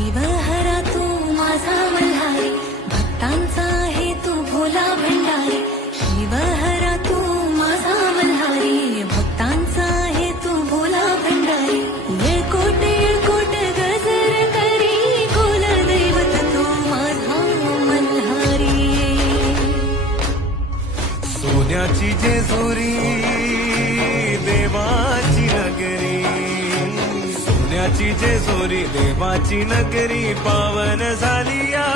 शिवहरा तू माझा मल्हारी भक्तांचा आहे तू भोला भंडारी. शिवहरा तू माझा मल्हारी भक्तांचा आहे तू भोला भंडारी. कोटे कोट गजर करी कुल दैवत तू माझा मल्हारी. सोन्याची जेजुरी सोन्याची जेजुरी देवाची नगरी पावन झाली या